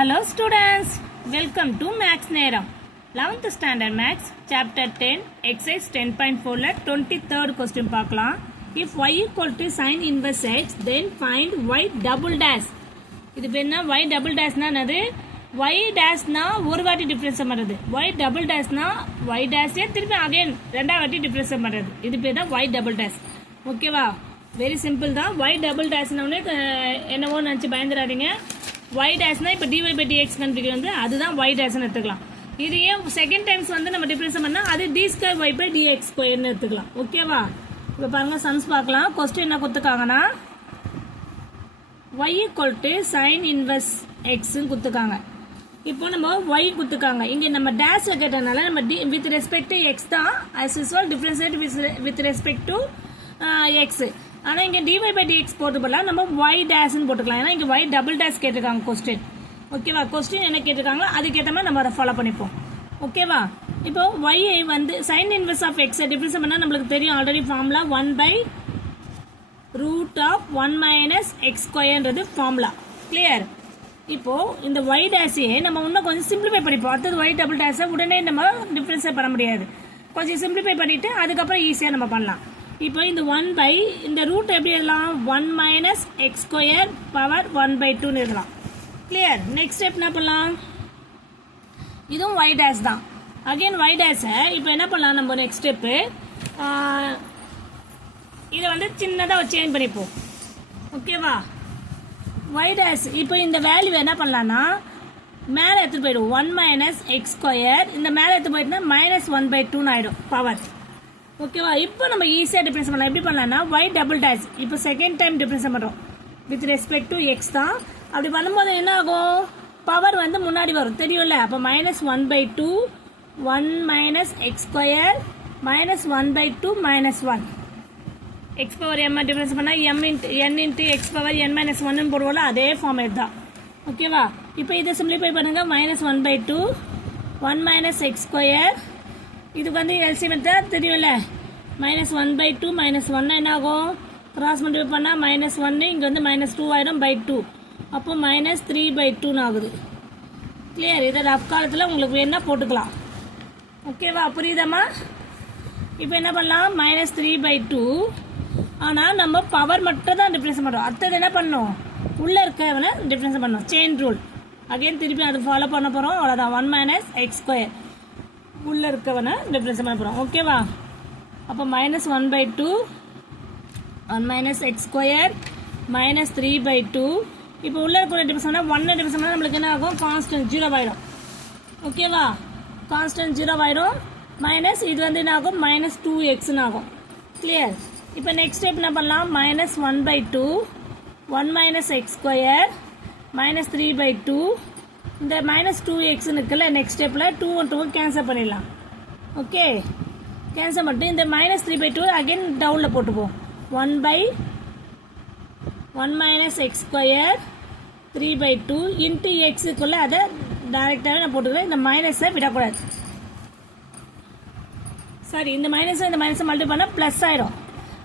Hello students, welcome to Max Neram. 11th standard Max, chapter 10, exercise 10.4 23rd question பார்க்கலாம். If y equal to sin inverse x, then find y double dash. இது பேர்னா y double dash நா என்னது? y dash நா ஒரு வாட்டி difference பண்ணுறது. y double dash நா y dash திருப்பி again ரெண்டாவது வாட்டி டிஃபரன்ஸ் பண்ணுறது. இது பேர் தான் y double dash. ஓகேவா? வெரி சிம்பிள் தான். y double dash என்னவோ நினச்சி பயந்துடாதீங்க. y dash இப்போ dy by dx கண்டுபிடிக்கிறது வந்து அதுதான் y dash எடுத்துக்கலாம். இது ஏன் செகண்ட் டைம்ஸ் வந்து நம்ம டிஃபரன்ஸ் பண்ணால் அது d square y by dx ஸ்கொயர்னு எடுத்துக்கலாம். ஓகேவா? இப்போ பாருங்க சம்ஸ் பார்க்கலாம். கொஸ்டின் என்ன கொடுத்துருக்காங்கன்னா y equal to sin inverse xன்னு கொடுத்துருக்காங்க. இப்போ நம்ம y கொடுத்துருக்காங்க. இங்கே நம்ம டேஷ் கேட்டதுனால நம்ம வித் ரெஸ்பெக்ட் டு x தான் as usual differentiate with respect to x. ஆனால் இங்கே dy by dx போட்டு போடலாம், நம்ம y டேஷ்னு போட்டுக்கலாம். ஏன்னா இங்கே y டபுள் டேஷ் கேட்டிருக்காங்க கொஸ்டின். ஓகேவா? கொஸ்டின் என்ன கேட்டிருக்காங்களோ அதுக்கேற்ற மாதிரி நம்ம அதை ஃபாலோ பண்ணிப்போம். ஓகேவா? இப்போ y வந்து சைன் இன்வெர்ஸ் ஆஃப் எக்ஸை டிஃபரன்ஸ் பண்ணால் நம்மளுக்கு தெரியும் ஆல்ரெடி ஃபார்முலா 1/√(1 - x ஸ்கொயர்ன்றது ஃபார்முலா. கிளியர்? இப்போ இந்த y டேஷையே நம்ம இன்னும் கொஞ்சம் சிம்பிளிஃபை பண்ணிப்போம். அடுத்தது y டபுள் டேஷை உடனே நம்ம டிஃபரன்ஸே பண்ண முடியாது. கொஞ்சம் சிம்பிளிஃபை பண்ணிவிட்டு அதுக்கப்புறம் ஈஸியாக நம்ம பண்ணலாம். இப்போ இந்த 1 இந்த ரூட் எப்படி எழுதலாம்? 1 - x ஸ்கொயர் பவர் 1/2ன்னு எழுதலாம். கிளியர்? நெக்ஸ்ட் ஸ்டெப் என்ன பண்ணலாம்? இதுவும் y டேஷ் தான். அகைன் y டேஷை இப்போ என்ன பண்ணலாம்? நம்ம நெக்ஸ்ட் ஸ்டெப்பு இதை வந்து சின்னதாக சேஞ்ச் பண்ணிப்போம். ஓகேவா? y டேஷ் இப்போ இந்த வேல்யூ என்ன பண்ணலான்னா மேலே எடுத்துகிட்டு போயிடும். 1 - x ஸ்கொயர் இந்த மேலே எடுத்து போயிட்டுனா -1/2ன்னு ஆகிடும் பவர். ஓகேவா? இப்போ நம்ம ஈஸியாக டிஃபரன்ஸ் பண்ணலாம். எப்படி பண்ணலாம்னா y டபுள் டேஷ் இப்போ செகண்ட் டைம் டிஃபரன்ஸ் பண்ணுறோம் வித் ரெஸ்பெக்ட் டு எக்ஸ் தான். அப்படி பண்ணும்போது என்ன ஆகும்? பவர் வந்து முன்னாடி வரும் தெரியும்ல. அப்போ -1/2 1 - x square -1/2 -1 x power m difference பண்ணால் n × x பவர் n - 1ன்னு போடுவோம்ல, அதே ஃபார்மேட் தான். ஓகேவா? இப்போ இதை சிம்பிளிஃபை பண்ணுங்க. -1/2 1 - x ஸ்கொயர் இதுக்கு வந்து எல்சிஎம் எடுத்தால் தெரியும்ல. -1/2 -1 என்ன ஆகும்? கிராஸ் மல்டிப்ளை பண்ணால் -1 இங்கே வந்து -2 ஆயிடும் /2. அப்போ -3/2ன்னு ஆகுது. கிளியர்? இதை ரஃப் காலத்தில் உங்களுக்கு வேணால் போட்டுக்கலாம். ஓகேவா? புரியுதாம்மா? இப்போ என்ன பண்ணலாம்? -3/2 ஆனால் நம்ம பவர் மட்டும் தான் டிஃப்ரென்ஸ் பண்ணுறோம். அடுத்தது என்ன பண்ணணும்? உள்ளே இருக்கவனை டிஃப்ரென்ஸ் பண்ணணும். செயின் ரூல் அகைன் திருப்பி அது ஃபாலோ பண்ண போகிறோம். அவ்வளோதான். 1 - x ஸ்கொயர் உள்ளே இருக்கவனை டிஃப்ரென்ஸ் பண்ண போகிறோம். ஓகேவா? அப்போ -1/2 1 - x ஸ்கொயர் -3/2 இப்போ உள்ளே இருக்கிற டிஃபரன்ஸ் பண்ணால் 1 டிஃபரன்ஸ் பண்ணால் நம்மளுக்கு என்ன ஆகும்? கான்ஸ்டன்ட் 0 ஆகிடும். ஓகேவா? கான்ஸ்டன்ட் 0 ஆகிடும். மைனஸ் இது வந்து என்ன ஆகும்? -2xன்னு ஆகும். கிளியர்? இப்போ நெக்ஸ்ட் ஸ்டெப் என்ன பண்ணலாம்? -1/2 1 - x ஸ்கொயர் -3/2 இந்த -2xன்னு இருக்குல்ல, நெக்ஸ்ட் ஸ்டெப்பில் 2 and 2 கேன்சல் பண்ணிடலாம். ஓகே? கேன்சல் பண்ணிட்டு இந்த -3/2 அகைன் டவுனில் போட்டுப்போம். 1/1 - x ஸ்கொயர் 3/2 இன்ட்டு எக்ஸுக்குள்ளே அதை டைரெக்டாகவே நான் போட்டுக்கிறேன். இந்த மைனஸை விடக்கூடாது. சரி, இந்த மைனஸை மல்டிப்ளை பண்ணால் ப்ளஸ் ஆகிடும்.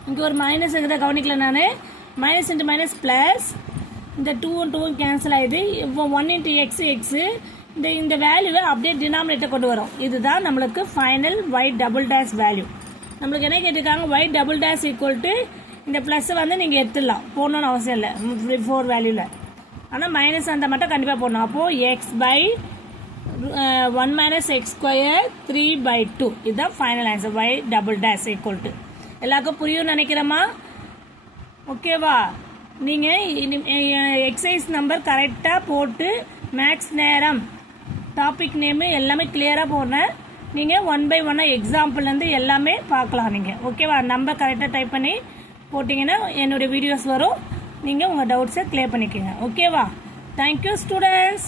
இங்கே ஒரு மைனஸ் இருக்கிறத கவனிக்கல நான். மைனஸ் இன்ட்டு மைனஸ் ப்ளஸ் இந்த 2 and 2 கேன்சல் ஆகிடுது. இப்போ 1 × x எக்ஸு இந்த வேல்யூவை அப்படியே டினாமினேட்டர் கொண்டு வரும். இதுதான் நம்மளுக்கு final y double dash value. நம்மளுக்கு என்ன கேட்டிருக்காங்க? y double dash equal to இந்த ப்ளஸ்ஸை வந்து நீங்கள் எடுத்துடலாம், போடணும்னு அவசியம் இல்லை 4 வேல்யூவில். ஆனால் மைனஸ் அந்த மட்டும் கண்டிப்பாக போடணும். அப்போது x/1 - x ஸ்கொயர் 3/2 இதுதான் final answer. y double dash equal to எல்லாருக்கும் புரியும்னு நினைக்கிறேம்மா. ஓகேவா? நீங்கள் எக்ஸசைஸ் நம்பர் கரெக்டாக போட்டு மேக்ஸ் நேரம் டாபிக் நேமு எல்லாமே கிளியராக போடுறேன். நீங்கள் 1 by 1 எக்ஸாம்பிள்லேருந்து எல்லாமே பார்க்கலாம் நீங்கள். ஓகேவா? நம்பர் கரெக்டாக டைப் பண்ணி போட்டிங்கன்னா என்னுடைய வீடியோஸ் வரும். நீங்கள் உங்கள் டவுட்ஸை கிளியர் பண்ணிக்கோங்க. ஓகேவா? Thank you students.